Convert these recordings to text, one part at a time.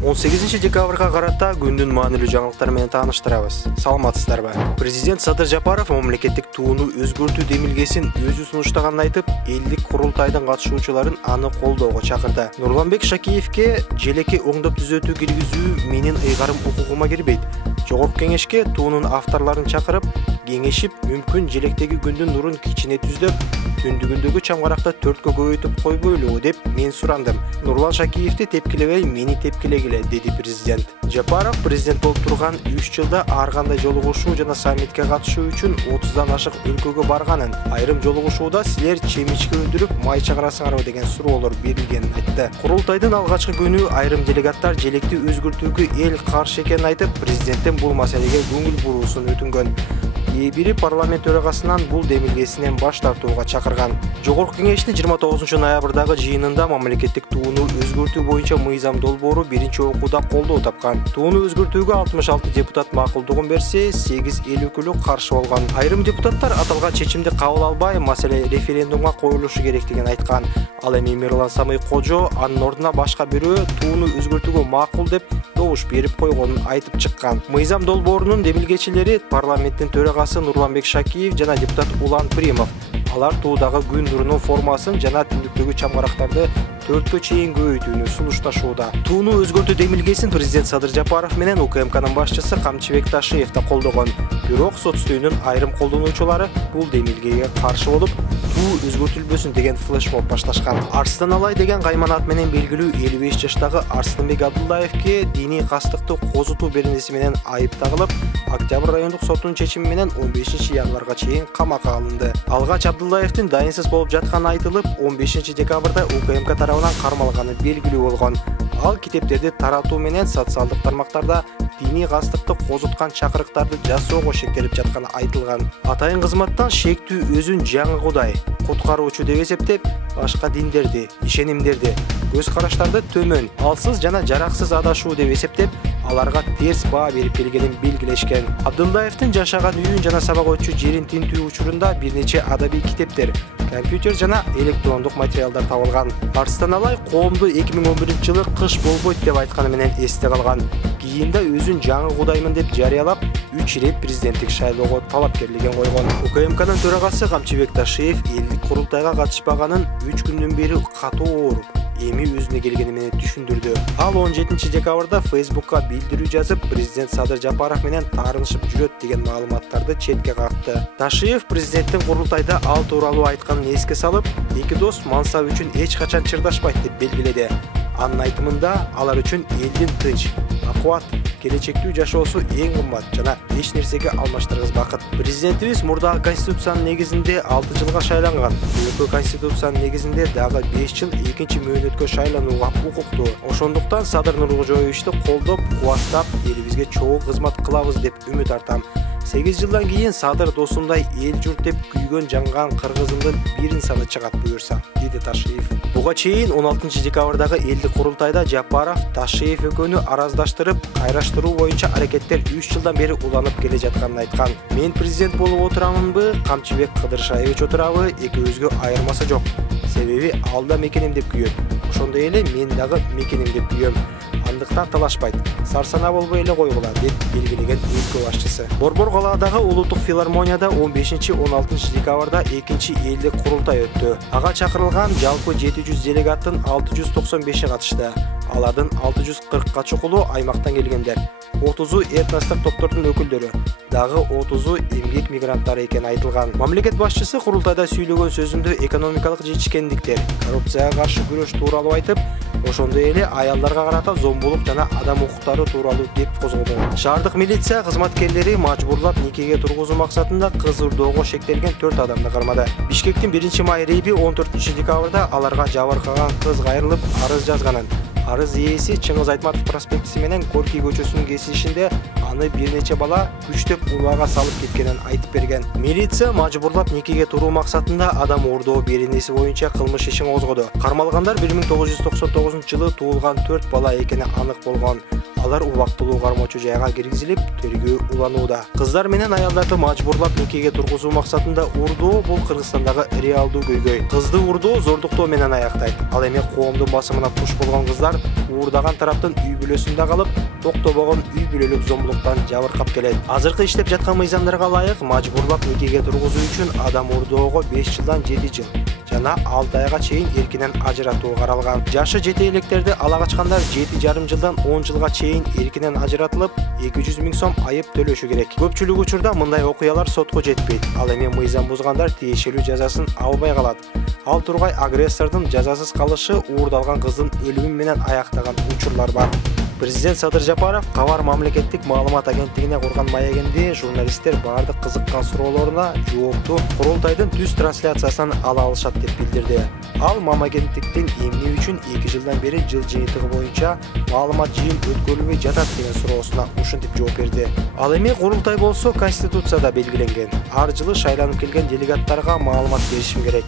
18-декабрга карата күндүн маанилүү жаңылыктары менен тааныштырабыз. Саламатсыздарбы? Президент Садыр Жапаров мамлекеттик тууну өзгөртүү демилгесин өзү сунуштаганын айтып, элдик курултайдын катышуучуларын аны колдоого чакырды. Нурланбек Шакиевке желеке оңдоп түзөтүү киргизүү менин ыйгарым укугума кирбейт. Жогорку кеңешке туунун авторлорун чакырып, кеңешип, мүмкүн желектеги күндүн нурун кичине түздөп, түндүгүндөгү чамгаракта 4кө көбөйтүп койбойлу деп мен сурандым. Нурлан Шакиевди тепкилебей, мени тепкилегиле, деди президент. Жапаров президент болуп турган 3 жылда ар кандай жолугушуу жана саммитке катышуу үчүн 30дан ашык өлкөгө барганын, айрым жолугушууда силер чемичке өндүрүп май чыгарасыңарбы деген суроолор берилгенин айтты. Курултайдын алгачкы күнү айрым делегаттар желекти өзгөртүүгө эл каршы экенин айтып, президенттен бул маселеге көңүл буруусун өтүнгөн. Бири парламент төрагасынан бул демилгесинен баш тартууга чакырган. Жогорку кеңештин 29 ноябрдагы жыйынында мамлекеттик тууну өзгөртүү боюнча мыйзам долбоору биринчи окууда колдоо тапкан. Тууну өзгөртүүгө 66 депутат макулдугун берсе, 8 эл өкүлү каршы болгон. Айрым депутаттар аталган чечимди кабыл албай, маселе референдумга коюлушу керектигин айткан. Ал эми Мирлан Самый-Кожо анын ордуна башка бирөө тууну өзгөртүүгө макул деп добуш берип койгонун айтып чыккан. Мыйзам долбоорунун демилгечилери парламенттин төрагасы Нурланбек Шакиев жана депутат Улан Примов. Алар туудагы күн нурунун формасын жана түндүктөгү чамгарактарды 4кө чейин көбөйтүүнү сунушташууда. Тууну өзгөртүү демилгесин президент Садыр Жапаров менен УКМКнын башчысы Камчыбек Ташиев да колдогон. Бирок сот үстөйүнүн айрым колдонуучулары бул демилгеге каршы болуп, туу өзгөртүлбөсүн деген флешмоб башташкан. Арстан Алай деген кайманат менен белгилүү 55 жаштагы Арсланбек Абдуллаевке диний кастыкты козутуу беренеси менен айып тагылып, Октябрь райондук сотунун чечими менен 15 январга чейин камакка алынды. Алгач Абдуллаевдин дайынсыз болуп жатканы айтылып, 15 декабрда УКМК тарабынан кармалганы белгилүү болгон. Ал китептерди таратуу менен социалдык тармактарда диний кастыкты козуткан чакырыктарды жасоого шектелип жатканы айтылган. Атайын кызматтан шектүү өзүн жаңы кудай, куткаруучу деп эсептеп, башка диндерди, ишенимдерди, көз караштарды төмөн, алсыз жана жараксыз адашуу деп эсептеп, аларга терс баа берип келгенин белгилешкен. Абдуллаевдин жашаган үйүн жана сабак өтчү жерин тинтүү учурунда бир нече адабий китептер, компьютер жана электрондук материалдар табылган. Арстан Алай коомду 2011-жылы кыш болбойт деп айтканы менен эсте калган. Кийинде өзүн жаңы кудаймын деп жарыялап, 3 рет президенттик шайлоого талапкерлигин койгон. УКМКнын төрагасы Камчыбек Ташиев элдик курултайга катышпаганын 3 күндөн бери катуу ооруп, эми өзүнө келгени менен түшүндүрдү. Ал 17 декабрда Facebook'ка билдирүү жазып, президент Садыр Жапаров менен таарынышып жүрөт деген маалыматтарды четке какты. Ташиев президенттин курултайда ал тууралуу айтканын эске салып, эки дос мансап үчүн эч качан чырдашпайт деп белгиледи. Анын айтымында алар үчүн элдин тынч, акыбат, келечектүү жашоосу эң кымбат жана эч нерсеге алмаштыргыс бакыт. Президентибиз мурдагы конституциянын негизинде 6 жылга шайланган. Өкү конституциянын негизинде дагы 5 жыл экинчи мөөнөткө шайланууга укуктуу. Ошондуктан Садыр Нуркожоевичти колдоп, кубаттап, элибизге чогуу кызмат кылабыз деп үмүт артам. 8 жылдан кийин Садыр досумдай эл журт деп күйгөн жанган кыргызымдын бирин саны чыгат буюрса, деди Ташиев. Буга чейин 16 декабрдагы элдик курултайда Жапаров Ташиев экөөнү араздаштырып, кайраштыруу боюнча аракеттер 3 жылдан бери уланып келе жатканын айткан. Мен президент болуп отурамынбы, Камчыбек Кыдыршаевич отурабы, экөөбүзгө айырмасы жок. Себеби алда мекеним деп күйөт. Ошондой эле мен дагы мекеним деп күйөм. Андыктан талашпайт. Сарсана болбой эле койгула деп белгилеген өлкө башчысы. Борбор калаадагы улуттук филармонияда 15-16 декабрда экинчи элдик курултай өттү. Ага чакырылган жалпы 700 делегаттын 695-и катышты. Алардын 640-ка чукулу аймактан келгендер. 30-у этностук топтордун өкүлдөрү, дагы 30-у эмгек мигранттары экени айтылган. Мамлекет башчысы курултайда сүйлөгөн сөзүндө экономикалык жетишкендиктер, коррупцияга каршы күрөш тууралуу айтып, ошондой эле аялдарга карата зомбулук жана адам укуктары тууралуу кеп козгоду. Шаардык милиция кызматкерлери мажбурлап никеге тургузуу максатында кыз урдоого шектелген 4 адамды кармады. Бишкектин 1-май рейби 14 декабрда аларга жабыркаган кыз кайрылып арыз жазганын, арыз ээси Чыңгыз Айтматов проспектиси менен Горький көчөсүнүн кесишинде аны бир нече бала күчтөп убага салып кеткенин айтып берген. Милиция мажбурлап никеге туруу максатында адам урдоо беренеси боюнча кылмыш ишин козгоду. Кармалгандар 1999 жылы туулган 4 бала экени анык болгон. Алар убактылуу кармоочу жайга киргизилип, тергөө уланууда. Кыздар менен аялдарды мажбурлап никеге тургузуу максатында урдоо бул Кыргызстандагы реалдуу көйгөй. Кызды урдоо зордуктоо менен аяктайт. Ал эми коомдун басымына туш болгон кыздар уурдаган тараптын үй бүлөсүндө калып, токтобогон үй бүлөлүк зомбулуктан жабыркап келет. Азыркы иштеп жаткан мыйзамдарга ылайык мажбурлап никеге тургузуу үчүн адам урдоого 5 жылдан 7 жыл жана 6 айга чейин эркинен ажыратуу каралган. Жашы жете электерди ала качкандар 7,5 жылдан 10 жылга чейин эркинен ажыратылып, 200 000 сом айып төлөшү керек. Көпчүлүк учурда мындай окуялар сотко жетпейт. Ал эми мыйзам бузгандар тиешелүү жазасын албай калат. Ал тургай агрессордун жазасыз калышы уурдалган кыздын өлүмү менен аяктаган учурлар бар. Президент Садыр Жапаров Кабар мамлекеттик маалымат агенттигине курган маегинде журналисттер бардык кызыккан суроолоруна жоопту курултайдын түз трансляциясынан ала алышат деп билдирди. Ал мамлекеттиктин эмне үчүн 2 жылдан бери жыл жыйынтыгы боюнча маалымат жыйын өткөрүлбөй жатат деген суроосуна ушинтип жооп берди. Ал эми курултай болсо Конституцияда белгиленген. Ар жылы шайланып келген делегаттарга маалымат беришим керек.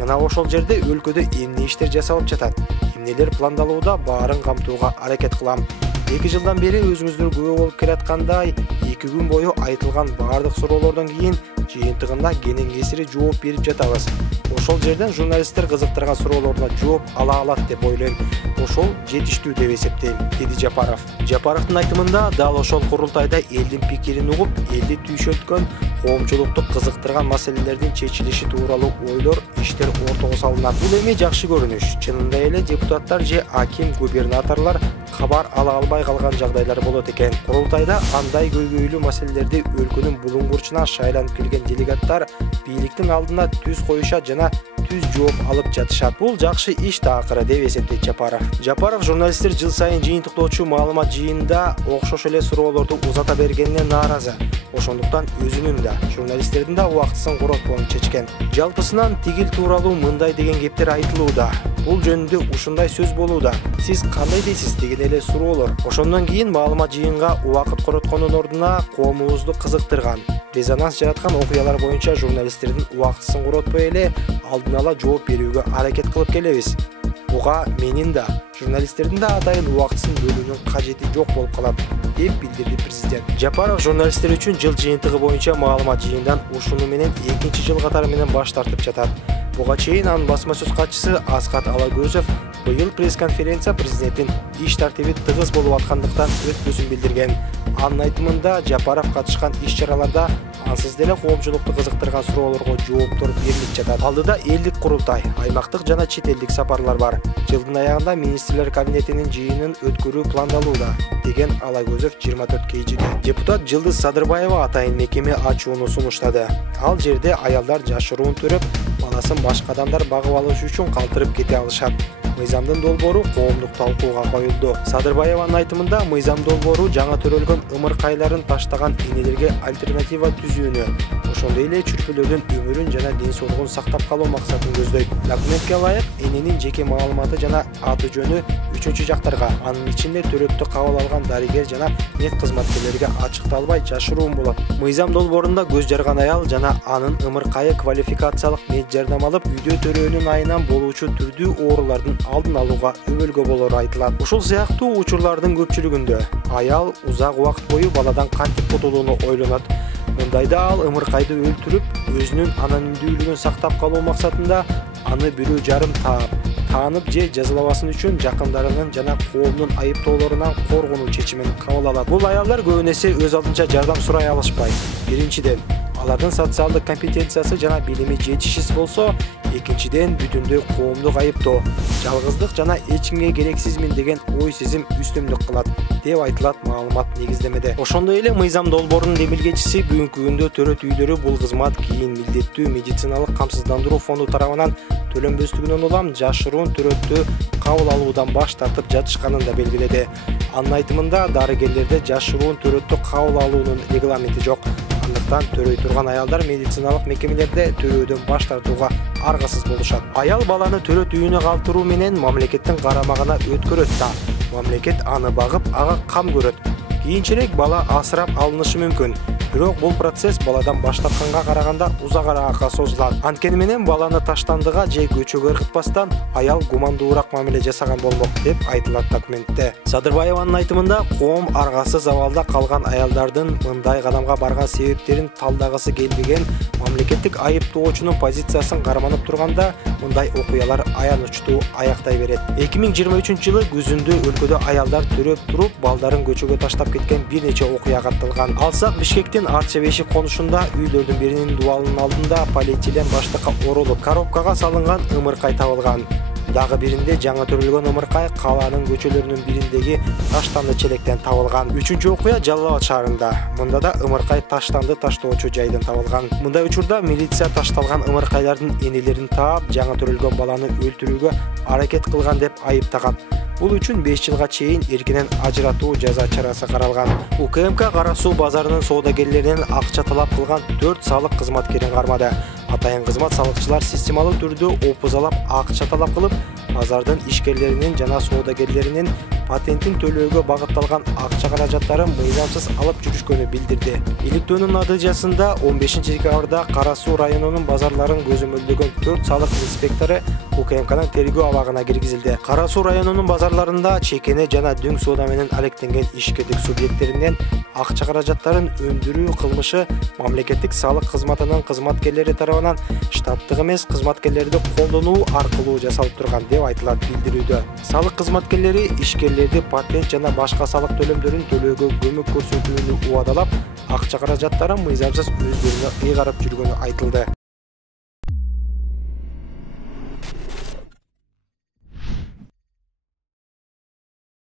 Мына ошол жерде өлкөдө эмне иштер жасалып жатат, эмнелер пландалууда баарын камтууга аракет кылам. 2 жылдан бери өзүңүздөр күбө болуп келаткандай, 2 күн бою айтылган баардык суроолордон кийин жыйынтыгында кенен кесири жооп берип жатабыз. Ошол жерден журналисттер кызыктырган суроолоруна жооп ала алат деп ойлойм. Ошол жетиштүү деп эсептейм, деди Жапаров. Жапаровдун айтымында дал ошол курултайда элдин пикирин угуп, элди түйшөлткөн, коомчулукту кызыктырган маселелердин чечилиши тууралуу ойлор, иштер ортого салынат. Бул эми жакшы көрүнүш. Чынында эле депутаттар же аким, губернаторлор кабар ала албай калган жагдайлар болот экен. Курултайда андай көйгөйлүү маселелерди өлкөнүн булуң бурчуна шайланып келген делегаттар бийликтин алдына түз коюшат жана түз жооп алып жатышат. Бул жакшы иш таакыры деп эсептейт Жапаров. Жапаров журналисттер жыл сайын жыйынтыктоочу маалымат жыйынында окшош эле суроолорду узата бергенине нааразы. Ошондуктан өзүнүн да, журналисттердин да убактысын коротпоону чечкен. Жалпысынан тигил тууралуу мындай деген кептер айтылууда. Бул жөнүндө ушундай сөз болууда. Сиз кандай дейсиз деген эле суроолор. Ошондон кийин маалымат жыйынга убакыт короткондун ордуна коомубузду кызыктырган, резонанс жараткан окуялар боюнча журналисттердин убактысын коротпой эле алдын ала жооп берүүгө аракет кылып келебиз. Буга менин да, журналисттердин да атайын убактысын бөлүүнүн кажети жок болуп калат, деп билдирди президент. Жапаров журналисттер үчүн жыл жыйынтыгы боюнча маалымат жыйындан ушуну менен 2-чи жыл катары менен баш тартып жатат. Буга чейин анын басма сөз катчысы Аскат Алагөзов быйыл пресс-конференция президенттин иш тартиби тыгыз болуп аткандыктан өтпөсүн билдирген. Анын айтымында Жапаров катышкан иш-чараларда ансыз деле коомчулукту кызыктырган суроолорго жооптор берилип жатат. Алдыда элдик курултай, аймактык жана чет элдик сапарлар бар. Жылдын аягында министрлер кабинетинин жыйынын өткөрүү пландалууда, деген Алагөзов 24 KG'ге. Депутат Жылдыз Садырбаева атайын мекеме ачууну сунуштады. Ал жерде аялдар жашыруун төрөп, баласын башка адамдар багып алышы үчүн калтырып кете алышат. Мыйзамдын долбоору коомдук талкууга коюлду. Садырбаеванын айтымында мыйзам долбоору жаңа төрөлгөн ымыркайларын таштаган энелерге альтернатива түзүүнү, ошондой эле чүрпүлөрдүн өмүрүн жана ден соолугун сактап калуу максатын көздөйт. Документке ылайык эненин жеке маалыматы жана аты жөнү үчүнчү жактарга, анын ичинде төрөттү кабыл алган дарыгер жана мед кызматкерлерге ачыкталбай жашыруун болот. Мыйзам долбоорунда көз жарган аял жана анын ымыркайы квалификациялык мед жардам алып, үйдө төрөөнүн айынан болуучу түрдүү оорулардын алдын алууга өбөлгө болору айтылат. Ушул сыяктуу учурлардын көпчүлүгүндө аял узак убакыт бою баладан кантип кутулууну ойлонот. Мындайда ал ымыркайды өлтүрүп, өзүнүн анонимдүүлүгүн сактап калуу максатында аны бирөө жарым таанып же жазалабасын үчүн жакындарынын жана коомдун айыптоолорунан коргонуу чечимин кабыл алат. Бул аялдар көбүн эсе өз алдынча жардам сурай алышпайт. Биринчиден, алардын социалдык компетенциясы жана билими жетишсиз болсо, экинчиден бүтүндөй коомдук айыптоо, жалгыздык жана эч кимге керексизмин деген ой сезим үстөмдүк кылат, деп айтылат маалымат негиздемеде. Ошондой эле мыйзам долбоорунун демилгечиси бүгүнкү күндө төрөт үйлөрү бул кызмат кийин милдеттүү медициналык камсыздандыруу фонду тарабынан төлөнбөстүгүнөн улам жашыруун төрөттү кабыл алуудан баш тартып жатышканын да белгиледи. Анын айтымында дарыгерлерде жашыруун төрөттү кабыл алуунун регламенти жок. Андыктан төрөй турган аялдар медициналык мекемелерде төрөөдөн баш тартууга аргасыз болушат. Аял баланы төрөт үйүнө калтыруу менен мамлекеттин карамагына өткөрөт да, мамлекет аны багып, ага кам көрөт. Кийинчерээк бала асырап алынышы мүмкүн. Бирок бул процесс баладан баштапканга караганда узагыраакка созулат. Анткени менен баланы таштандыга же көчөгө ыргытпастан аял гумандуураак мамиле жасаган болмок деп айтылат документте. Садырбаеванын айтымында коом аргасыз абалда калган аялдардын мындай кадамга барган себептерин талдагысы келбеген мамлекеттик айыптоочунун позициясын карманып турганда мындай окуялар аянычтуу аяктай берет. 2023-жылы күзүндө өлкөдө аялдар төрөп туруп балдарын көчөгө таштап кеткен бир нече окуя катталган. Алсак Бишкектин Арча-Бешик конушунда үйлөрдүн биринин дубалынын алдында полиэтилен баштыкка оролуп, коробкага салынган ымыркай табылган. Дагы биринде жаңы төрөлгөн ымыркай калаанын көчөлөрүнүн бириндеги таштанды челектен табылган. Үчүнчү окуя Жалал Абад шаарында. Мында да ымыркай таштанды таштоочу жайдан табылган. Мындай учурда милиция ташталган ымыркайлардын энелерин таап, жаңы төрөлгөн баланы өлтүрүүгө аракет кылган деп айыптаган. Бул үчүн 5 жылга чейин эркинен ажыратуу жаза чарасы каралган. УКМК Кара суу базарынын соодагерлеринен акча талап кылган 4 салык кызматкерин кармады. Атайын кызмат салыкчылар системалуу түрдө опузалап акча талап кылып, базардын ишкерлеринин жана соодагерлеринин патентин төлөөгө багытталган акча каражаттарын мыйзамсыз алып жүрүшкөнү билдирди. Иликтөөнүн натыйжасында 15-декабрда Кара суу районунун базарларын көзөмөлдөгөн 4 салык инспектору УКМКнын тергөө абагына киргизилди. Кара суу районунун базарларында чекене жана дүң соода менен алектенген ишкерлик субъекттеринен акча каражаттарын өндүрүү кылмышы мамлекеттик салык кызматынын кызматкерлери тарабынан штаттык эмес кызматкерлерди колдонуу аркылуу жасалып турган деп айтылат билдирүүдө. Салык кызматкерлери ишкерлерди патент жана башка салык төлөмдөрүн төлөөгө көмөк көрсөтүүнү убадалап, акча каражаттарын мыйзамсыз өздөрүнө ыйгарып жүргөнү айтылды.